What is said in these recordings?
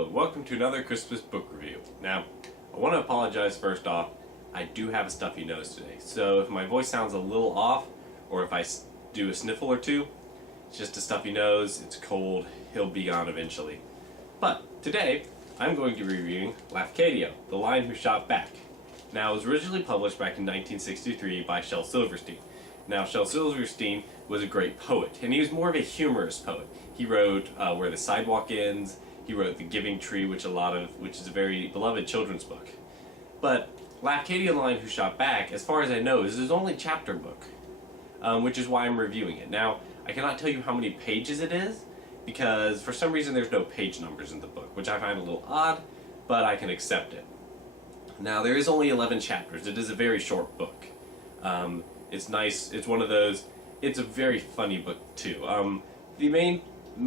Hello, welcome to another Crispus book review. Now, I want to apologize first off. I do have a stuffy nose today, so if my voice sounds a little off, or if I do a sniffle or two, it's just a stuffy nose, it's cold, he'll be gone eventually. But today, I'm going to be reviewing Lafcadio, The Lion Who Shot Back. Now, it was originally published back in 1963 by Shel Silverstein. Now, Shel Silverstein was a great poet, and he was more of a humorous poet. He wrote Where the Sidewalk Ends. He wrote The Giving Tree, which is a very beloved children's book. But Lafcadio, The Lion Who Shot Back, as far as I know, is his only chapter book, which is why I'm reviewing it. Now, I cannot tell you how many pages it is, because for some reason there's no page numbers in the book, which I find a little odd, but I can accept it. Now, there is only 11 chapters. It is a very short book. It's nice. It's one of those. It's a very funny book, too. The main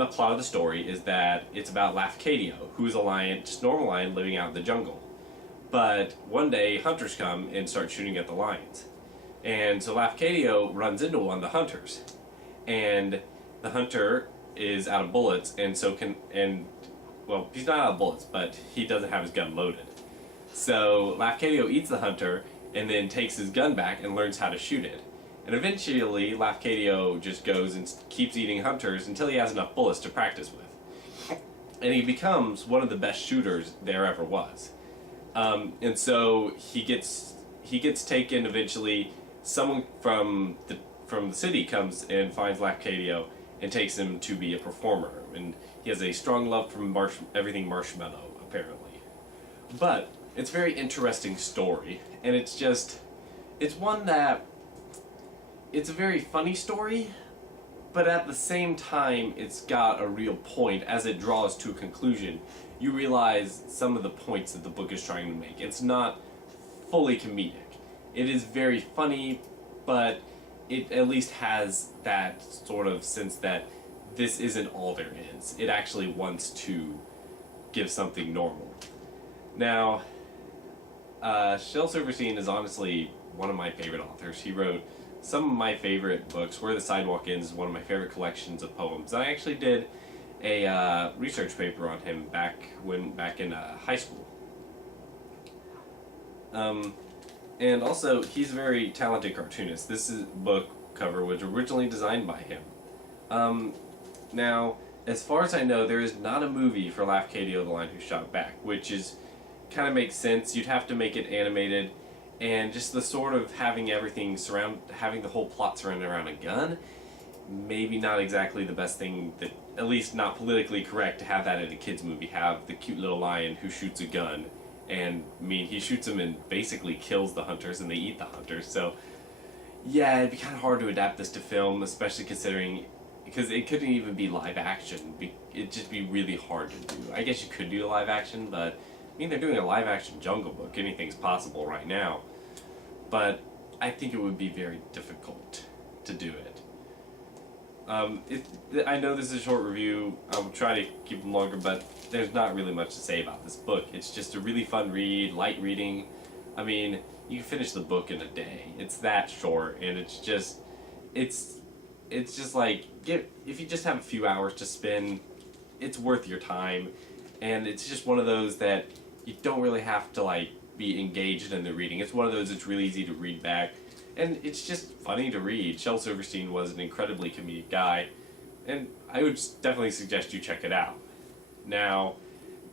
plot of the story is that it's about Lafcadio, who is a lion, just a normal lion living out in the jungle. But one day, hunters come and start shooting at the lions. And so Lafcadio runs into one of the hunters. And the hunter is out of bullets, and well, he's not out of bullets, but he doesn't have his gun loaded. So Lafcadio eats the hunter, and then takes his gun back and learns how to shoot it. And eventually, Lafcadio just goes and keeps eating hunters until he has enough bullets to practice with. And he becomes one of the best shooters there ever was. And so he gets taken eventually. Someone from the city comes and finds Lafcadio and takes him to be a performer. And he has a strong love for everything marshmallow, apparently. But it's a very interesting story, and it's a very funny story, but at the same time it's got a real point. As it draws to a conclusion, you realize some of the points that the book is trying to make. It's not fully comedic. It is very funny, but it at least has that sort of sense that this isn't all there is. It actually wants to give something normal. Now, Shel Silverstein is honestly one of my favorite authors. He wrote some of my favorite books. Where the Sidewalk Ends is one of my favorite collections of poems. I actually did a research paper on him back in high school. And also, he's a very talented cartoonist. This book cover was originally designed by him. Now, as far as I know, there is not a movie for Lafcadio, The Lion Who Shot Back, which kind of makes sense. You'd have to make it animated, and just the sort of having the whole plot surrounded around a gun, maybe not exactly the best thing, that at least not politically correct to have that in a kids movie. Have the cute little lion who shoots a gun, and he shoots them and basically kills the hunters, and they eat the hunters. So yeah, it'd be kind of hard to adapt this to film, especially considering, because it couldn't even be live action. It'd just be really hard to do. I guess you could do a live action, but they're doing a live-action Jungle Book. Anything's possible right now. But I think it would be very difficult to do it. I know this is a short review. I'll try to keep them longer, but there's not really much to say about this book. It's just a really fun read, light reading. You can finish the book in a day. It's that short, and it's just like, if you just have a few hours to spend, it's worth your time. And it's just one of those that you don't really have to be engaged in the reading. It's one of those that's really easy to read back, and it's just funny to read. Shel Silverstein was an incredibly comedic guy, and I would definitely suggest you check it out. Now,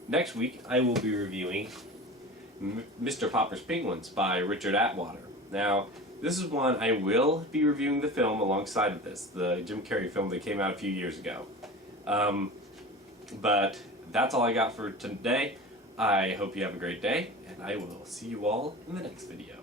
next week I will be reviewing Mr. Popper's Penguins by Richard Atwater. Now, this is one I will be reviewing the film alongside of this, the Jim Carrey film that came out a few years ago. But that's all I got for today. I hope you have a great day, and I will see you all in the next video.